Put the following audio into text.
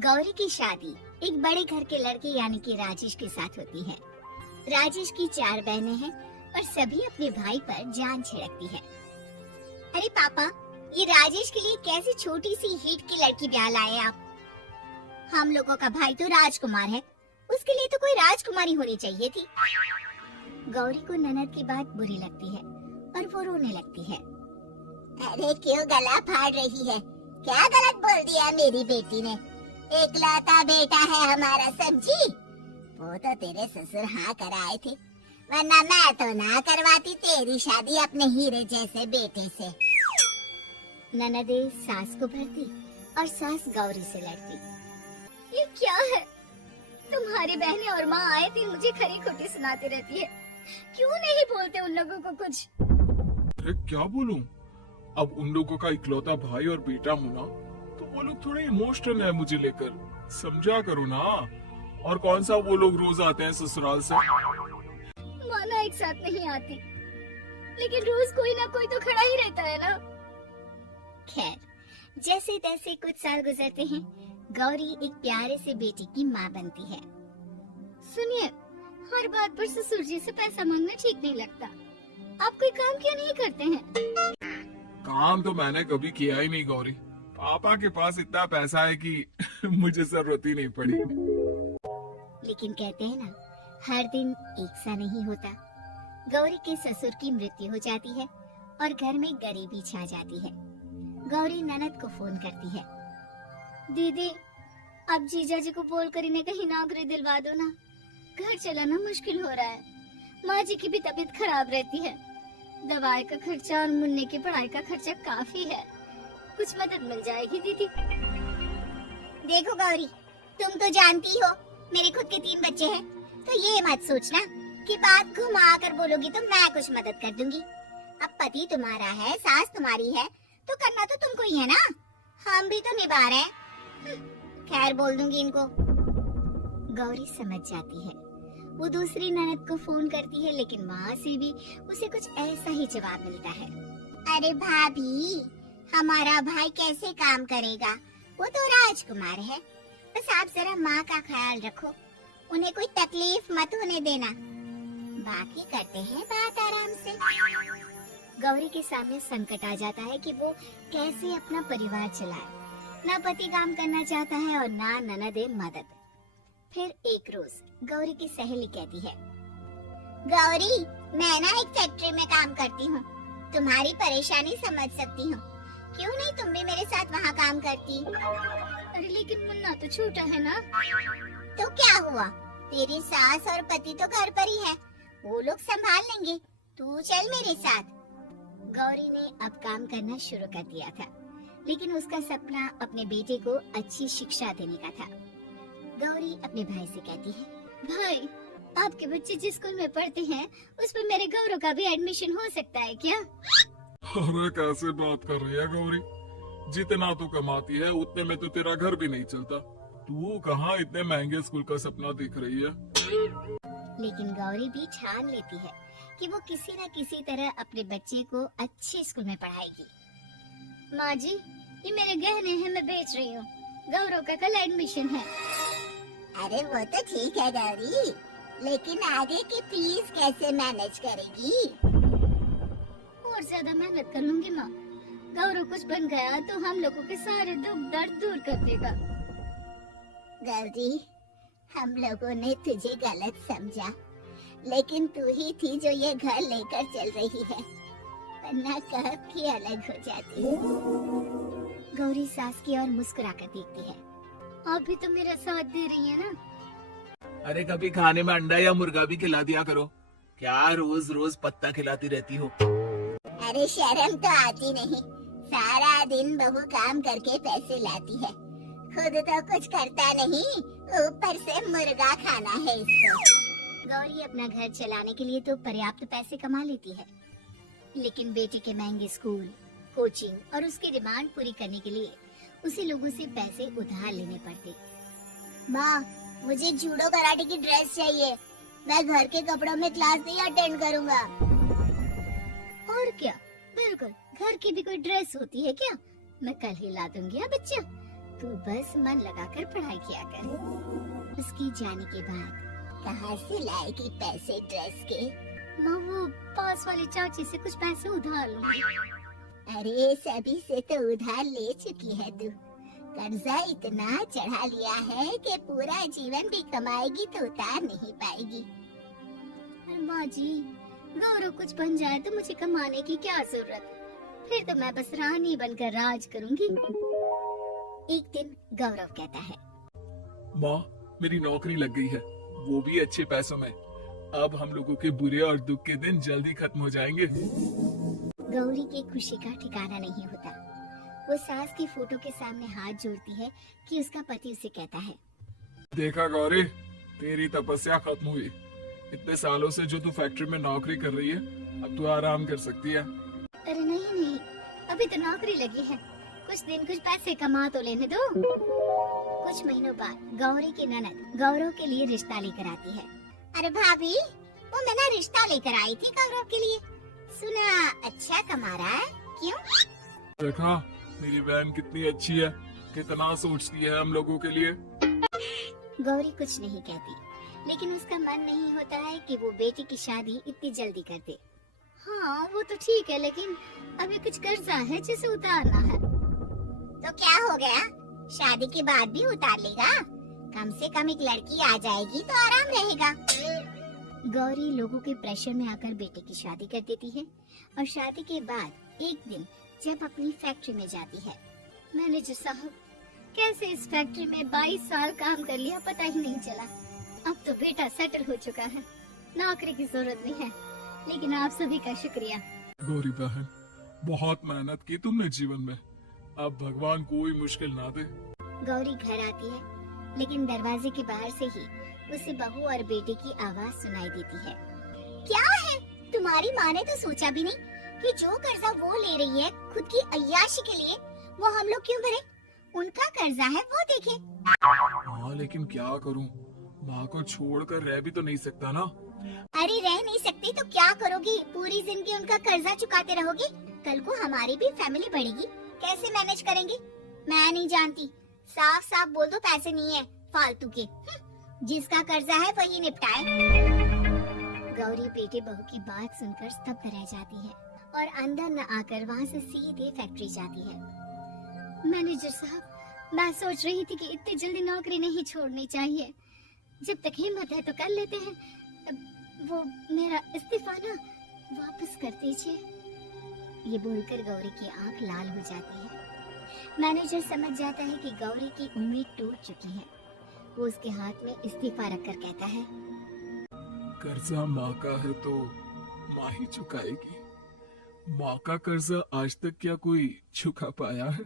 गौरी की शादी एक बड़े घर के लड़के यानी कि राजेश के साथ होती है। राजेश की 4 बहनें हैं और सभी अपने भाई पर जान छिड़कती है। अरे पापा, ये राजेश के लिए कैसी छोटी सी हिट की लड़की ब्याह लाए आप? हम लोगों का भाई तो राजकुमार है, उसके लिए तो कोई राजकुमारी होनी चाहिए थी। गौरी को ननद की बात बुरी लगती है और वो रोने लगती है। अरे क्यों गला फाड़ रही है? क्या गलत बोल दिया मेरी बेटी ने? एकलौता बेटा है हमारा समझी? वो तो तेरे ससुर हाँ कराए थे, वरना मैं तो ना करवाती तेरी शादी अपने हीरे जैसे बेटे से। ननदे सास को भरती और सास गौरी से लड़ती। ये क्या है? तुम्हारी बहनें और माँ आए दिन मुझे खरी खोटी सुनाती रहती है। क्यों नहीं बोलते उन लोगों को कुछ? अरे क्या बोलूं? अब उन लोगों का इकलौता भाई और बेटा हूं ना, तो वो लोग थोड़े इमोशनल है मुझे लेकर, समझा करो ना। और कौन सा वो लोग रोज आते हैं ससुराल से? माना एक साथ नहीं आती, लेकिन रोज कोई ना कोई तो खड़ा ही रहता है ना। खैर, जैसे तैसे कुछ साल गुजरते हैं, गौरी एक प्यारे से बेटे की माँ बनती है। सुनिए, हर बात पर ससुर जी से पैसा मांगना ठीक नहीं लगता। आप कोई काम क्यों नहीं करते हैं? काम तो मैंने कभी किया ही नहीं गौरी। पापा के पास इतना पैसा है कि मुझे जरूरत ही नहीं पड़ी। लेकिन कहते हैं ना, हर दिन एक सा नहीं होता। गौरी के ससुर की मृत्यु हो जाती है और घर में गरीबी छा जाती है। गौरी ननद को फोन करती है। दीदी, अब जीजा जी को बोल कर इन्हें कहीं नौकरी दिलवा दो ना, घर चलाना मुश्किल हो रहा है। माँ जी की भी तबीयत खराब रहती है, दवाई का खर्चा और मुन्ने की पढ़ाई का खर्चा काफी है, कुछ मदद मिल जाएगी दीदी। देखो गौरी, तुम तो जानती हो मेरे खुद के 3 बच्चे हैं, तो ये मत सोचना कि बात घुमा कर बोलोगी तो मैं कुछ मदद कर दूंगी। अब पति तुम्हारा है, सास तुम्हारी है, तो करना तो तुमको ही है ना, हम भी तो निभा रहे हैं। खैर, बोल दूंगी इनको। गौरी समझ जाती है। वो दूसरी ननद को फोन करती है, लेकिन वहाँ से भी उसे कुछ ऐसा ही जवाब मिलता है। अरे भाभी, हमारा भाई कैसे काम करेगा? वो तो राजकुमार है, बस आप जरा माँ का ख्याल रखो, उन्हें कोई तकलीफ मत होने देना, बाकी करते हैं बात आराम से। गौरी के सामने संकट आ जाता है कि वो कैसे अपना परिवार चलाए। ना पति काम करना चाहता है और ना ननदे मदद। फिर एक रोज गौरी की सहेली कहती है, गौरी, मैं ना एक फैक्ट्री में काम करती हूँ, तुम्हारी परेशानी समझ सकती हूँ, क्यों नहीं तुम भी मेरे साथ वहाँ काम करती? अरे लेकिन मुन्ना तो छोटा है ना। तो क्या हुआ, तेरी सास और पति तो घर पर ही है, वो लोग संभाल लेंगे, तू चल मेरे साथ। गौरी ने अब काम करना शुरू कर दिया था, लेकिन उसका सपना अपने बेटे को अच्छी शिक्षा देने का था। गौरी अपने भाई से कहती है, भाई, आपके बच्चे जिस स्कूल में पढ़ते हैं उस पर मेरे गौरव का भी एडमिशन हो सकता है क्या? अरे कैसे बात कर रही है गौरी? जितना तू कमाती है उतने में तो तेरा घर भी नहीं चलता, तू कहाँ इतने महंगे स्कूल का सपना देख रही है? लेकिन गौरी भी ठान लेती है कि वो किसी न किसी तरह अपने बच्चे को अच्छे स्कूल में पढ़ाएगी। माँ जी, ये मेरे गहने हैं, मैं बेच रही हूँ, गौरव का कल एडमिशन है। अरे वो तो ठीक है गौरी, लेकिन आगे की फीस कैसे मैनेज करेगी? और ज्यादा मेहनत कर लूंगी माँ, गौरव कुछ बन गया तो हम लोगों के सारे दुख दर्द दूर कर देगा। गौरी, हम लोगं ने तुझे गलत समझा, लेकिन तू ही थी जो ये घर लेकर चल रही है, वरना कब की अलग हो जाती। गौरी सास की ओर मुस्कुराकर देखती है। आप भी तो मेरा साथ दे रही है ना? अरे कभी खाने में अंडा या मुर्गा भी खिला दिया करो, क्या रोज रोज पत्ता खिलाती रहती हो? अरे शर्म तो आती नहीं, सारा दिन बहू काम करके पैसे लाती है, खुद तो कुछ करता नहीं, ऊपर से मुर्गा खाना है इसको। गौरी अपना घर चलाने के लिए तो पर्याप्त पैसे कमा लेती है, लेकिन बेटे के महंगे स्कूल, कोचिंग और उसकी डिमांड पूरी करने के लिए उसे लोगों से पैसे उधार लेने पड़ते। माँ, मुझे जूडो कराटे की ड्रेस चाहिए, मैं घर के कपड़ों में क्लास नहीं अटेंड करूँगा। और क्या, बिल्कुल, घर की भी कोई ड्रेस होती है क्या? मैं कल ही ला दूंगी। बच्चा, तू बस मन लगाकर पढ़ाई किया कर। उसके जाने के बाद कहाँ से लाएगी पैसे ड्रेस के? माँ वो पास वाली चाची से कुछ पैसे उधार लूंगी। अरे सभी से तो उधार ले चुकी है तू। कर्जा इतना चढ़ा लिया है कि पूरा जीवन भी कमाएगी तो उतार नहीं पाएगी। अरे माँ जी, गौरव कुछ बन जाए तो मुझे कमाने की क्या जरूरत? फिर तो मैं बस रानी बनकर राज करूंगी। एक दिन गौरव कहता है, माँ मेरी नौकरी लग गई है, वो भी अच्छे पैसों में। अब हम लोगों के बुरे और दुख के दिन जल्दी खत्म हो जाएंगे। गौरी की खुशी का ठिकाना नहीं होता। वो सास की फोटो के सामने हाथ जोड़ती है कि उसका पति उसे कहता है, देखा गौरी, तेरी तपस्या खत्म हुई। इतने सालों से जो तू फैक्ट्री में नौकरी कर रही है, अब तू आराम कर सकती है। अरे नहीं, अभी तो नौकरी लगी है, कुछ दिन कुछ पैसे कमा तो लेने दो। कुछ महीनों बाद गौरी की ननद गौरव के लिए रिश्ता लेकर आती है। अरे भाभी, वो मैं ना रिश्ता लेकर आई थी गौरव के लिए, सुना अच्छा कमा रहा है, क्यों? देखा मेरी बहन कितनी अच्छी है, कितना सोचती है हम लोगों के लिए। गौरी कुछ नहीं कहती, लेकिन उसका मन नहीं होता है कि वो बेटी की शादी इतनी जल्दी कर दे। हाँ वो तो ठीक है, लेकिन अभी कुछ कर्जा है जिसे उतारना है। तो क्या हो गया, शादी के बाद भी उतार लेगा? कम से कम एक लड़की आ जाएगी तो आराम रहेगा। गौरी लोगों के प्रेशर में आकर बेटे की शादी कर देती है और शादी के बाद एक दिन जब अपनी फैक्ट्री में जाती है, मैनेजर साहब कैसे इस फैक्ट्री में 22 साल काम कर लिया पता ही नहीं चला। अब तो बेटा सेटल हो चुका है, नौकरी की जरूरत नहीं है, लेकिन आप सभी का शुक्रिया। गौरी बहन, बहुत मेहनत की तुमने जीवन में, अब भगवान कोई मुश्किल ना दे। गौरी घर आती है, लेकिन दरवाजे के बाहर से ही उसे बहू और बेटे की आवाज सुनाई देती है। क्या है, तुम्हारी माँ ने तो सोचा भी नहीं कि जो कर्जा वो ले रही है खुद की अय्याशी के लिए, वो हम लोग क्यों भरे? उनका कर्जा है वो देखे। हाँ लेकिन क्या करूँ, माँ को छोड़कर रह भी तो नहीं सकता ना। अरे रह नहीं सकती तो क्या करोगी? पूरी जिंदगी उनका कर्जा चुकाते रहोगी? कल को हमारी भी फैमिली बढ़ेगी, कैसे मैनेज करेंगे? मैं नहीं जानती, साफ साफ बोल दो पैसे नहीं है फालतू के। जिसका कर्जा है वही निपटाए। गौरी बेटे बहू की बात सुनकर स्तब्ध रह जाती है और अंदर न आकर वहाँ से सीधे फैक्ट्री जाती है। मैनेजर साहब, मैं सोच रही थी कि इतनी जल्दी नौकरी नहीं छोड़नी चाहिए, जब तक हिम्मत है तो कर लेते हैं। वो मेरा इस्तीफा ना वापस कर दीजिए। ये बोलकर गौरी की आंख लाल हो जाती है। मैनेजर समझ जाता है कि गौरी की उम्मीद टूट चुकी है। वो उसके हाथ में इस्तीफा रखकर कहता है, कर्जा माँ का है तो माँ ही चुकाएगी। माँ का कर्जा आज तक क्या कोई चुका पाया है?